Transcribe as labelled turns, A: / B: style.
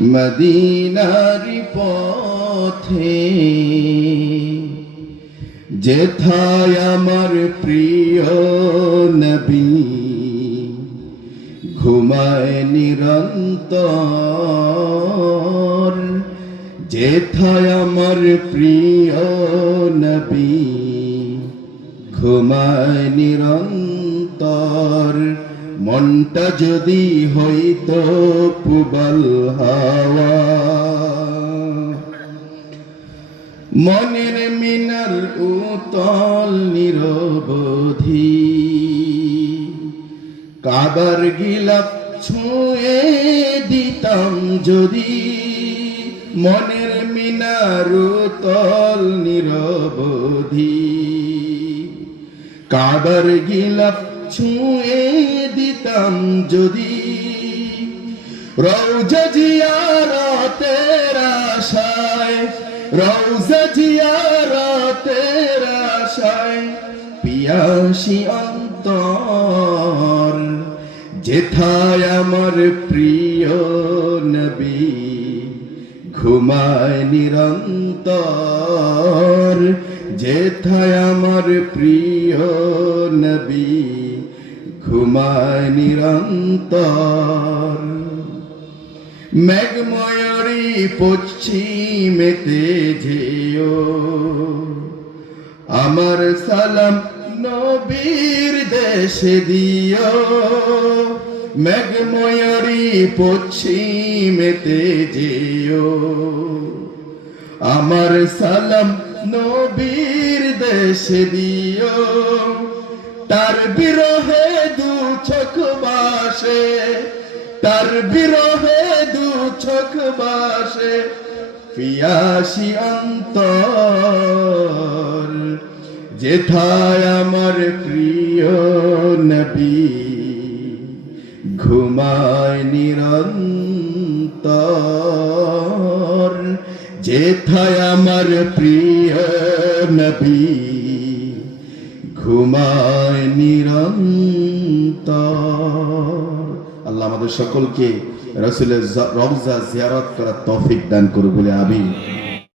A: মদিনার পথে যেথায় আমার প্রিয় নবী ঘুমায় নিরন্তর যেথায় আমার প্রিয় নবী ঘুমায় নিরন্তর। মনটা যদি হইতো পুবল হাওয়া, মনের মিনার উতল নিরবধি, কাবার গিলাপ ছুঁয়ে দিতাম যদি, মনের মিনার উতল নিরবধি, কাবার গিলাপ ছুঁয়ে দিতাম যদি। রৌজা জিয়ারতের আশায় রৌজা জিয়ারতের আশায় পিয়াসি অন্তর, যেথায় আমার প্রিয় নবী। ঘুমায় নিরন্তর, যেথায় আমার প্রিয় নবী, ঘুমায় নিরন্তর। মেঘময়ূরী পশ্চিমেতে যেও, আমার সালাম নবীর দেশে দিও। মেঘময়ূরী পশ্চিমেতে যেও। আমার সালাম নবীর দেশে দিও। তার বিরহে দু চোখ বাসে, তার বিরহে দু চোখ বাসে পিয়াসি অন্তর, যেথায় আমার প্রিয় নবী। ঘুমায় নিরন্তর, যেথায় আমার প্রিয় নবী ঘুমায় নিরন্তর। আল্লাহ আমাদের সকলকে রসুলের রমজা জিয়ারত করার তৌফিক দান করুন বলে আমি